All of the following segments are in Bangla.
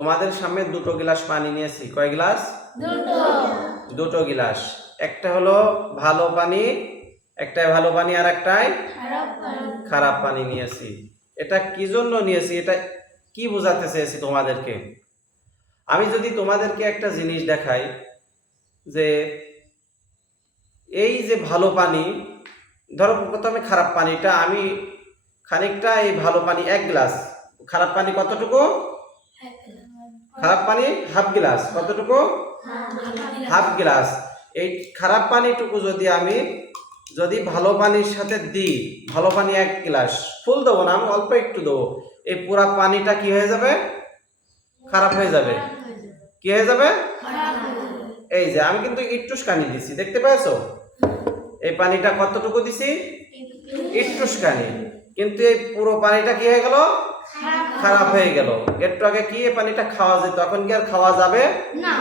তোমাদের সামনে দুটো গ্লাস পানি নিয়েছি। কয় গ্লাস? দুটো। দুটো গ্লাস। একটা হলো ভালো পানি একটাই ভালো পানি আর একটাই খারাপ পানি। খারাপ পানি নিয়েছি। এটা কি জন্য নিয়েছি? এটা কি বোঝাতে চেয়েছি তোমাদেরকে? আমি যদি তোমাদেরকে একটা জিনিস দেখাই যে এই যে ভালো পানি ধরো প্রথমে খারাপ পানিটা আমি খানিকটা এই ভালো পানি এক গ্লাস। খারাপ পানি কতটুকু? খারাপ পানি হাফ গ্লাস। কতটুকু? Half glass. এই খারাপ পানিটুকু যদি আমি যদি ভালো পানির সাথে দিই ভালো পানি এক গ্লাস ফুল দেবো না আমি অল্প একটু দেবো এই পুরা পানিটা কি হয়ে যাবে? খারাপ হয়ে যাবে। কি হয়ে যাবে? এই যে আমি কিন্তু ইট্টুসকানি দিছি দেখতে পেয়েছ? এই পানিটা কতটুকু দিছি? ইট্টুসকানি কিন্তু এই পুরো পানিটা কি হয়ে গেল? খারাপ হয়ে গেল। একটু আগে কি পানিটা খাওয়া যেত? এখন কি আর খাওয়া যাবে? না।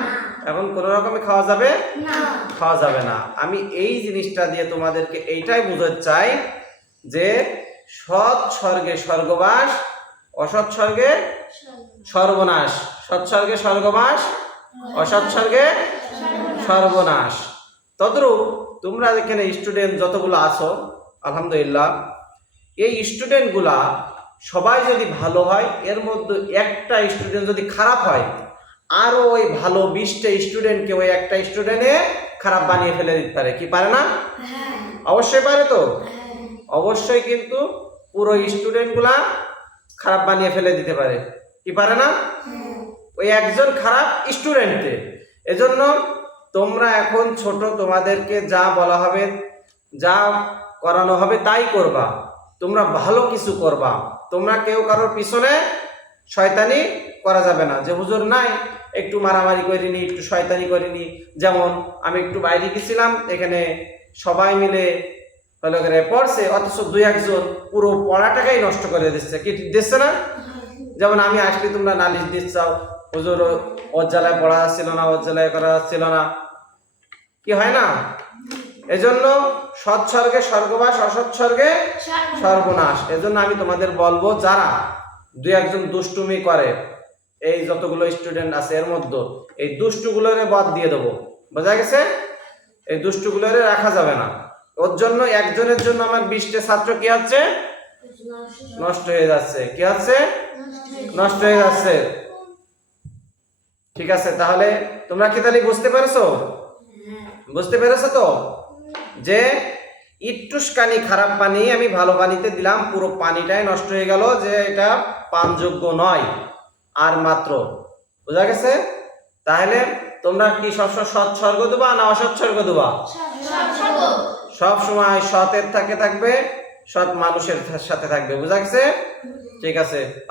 এখন কোন রকমে খাওয়া যাবে? না। খাওয়া যাবে না। আমি এই জিনিসটা দিয়ে তোমাদেরকে এইটাই বোঝাতে চাই যে সৎ স্বর্গে স্বর্গবাস অসৎ স্বর্গে সর্বনাশ। সৎ স্বর্গে স্বর্গবাস অসৎ স্বর্গে সর্বনাশ। তদ্রূপ তোমরা এখানে স্টুডেন্ট যতগুলো আছো আলহামদুলিল্লাহ এই স্টুডেন্টগুলা সবাই যদি ভালো হয় এর মধ্যে একটা স্টুডেন্ট যদি খারাপ হয় আরও ওই ভালো বিশটা স্টুডেন্টকে ওই একটা স্টুডেন্টে খারাপ বানিয়ে ফেলে দিতে পারে কি পারে না? হ্যাঁ। অবশ্যই পারে তো? অবশ্যই কিন্তু পুরো স্টুডেন্টগুলা খারাপ বানিয়ে ফেলে দিতে পারে কি পারে না? ওই একজন খারাপ স্টুডেন্টকে এজন্য তোমরা এখন ছোট তোমাদেরকে যা বলা হবে যা করানো হবে তাই করবা। তোমরা ভালো কিছু করবা। তোমরা কেউ কারোর পিছনে শয়তানি করা যাবে না। যে হুজুর নাই, একটু মারামারি করিনি, একটু শয়তানি করিনি। যেমন আমি একটু বাইরে গেছিলাম, এখানে সবাই মিলে পড়ছে, অথচ দুই একজন পুরো পড়াটাকেই নষ্ট করে দিচ্ছে। কি দিচ্ছে না? যেমন আমি আসলে তোমরা নালিশ দিচ্ছাও হুজুর ওর জ্বালায় পড়া যাচ্ছিল না ওর জ্বালায় করা যাচ্ছিল না। কি হয় না? এজন্য সৎ স্বর্গে স্বর্গবাস অসৎ স্বর্গে সর্বনাশ। এজন্য আমি তোমাদের বলব, যারা দুই একজন দুষ্টুমি করে, এই যতগুলো স্টুডেন্ট আছে এর মধ্যে, এই দুষ্টুগুলোরে বাদ দিয়ে দেবো। বোঝা গেছে? এই দুষ্টুগুলোরে রাখা যাবে না। ওর জন্য একজনের জন্য আমার বিশটা ছাত্র কি হচ্ছে নষ্ট হয়ে যাচ্ছে। কি হচ্ছে নষ্ট হয়ে যাচ্ছে। ঠিক আছে, তাহলে তোমরা কি তাহলে বুঝতে পেরেছ? বুঝতে পেরেছ তো? যে ইট্টুসকানি খারাপ পানি আমি ভালো পানিতে দিলাম, পুরো পানিটাই নষ্ট হয়ে গেল, যে এটা পানযোগ্য নয়, আর মাত্র। বোঝা গেছে? তাহলে তোমরা কি সবসময় সৎসর্গ দেবা না অসৎসর্গ দেবা? সব সময় সতের থাকে থাকবে, সৎ মানুষের সাথে থাকবে, বোঝা গেছে? ঠিক আছে।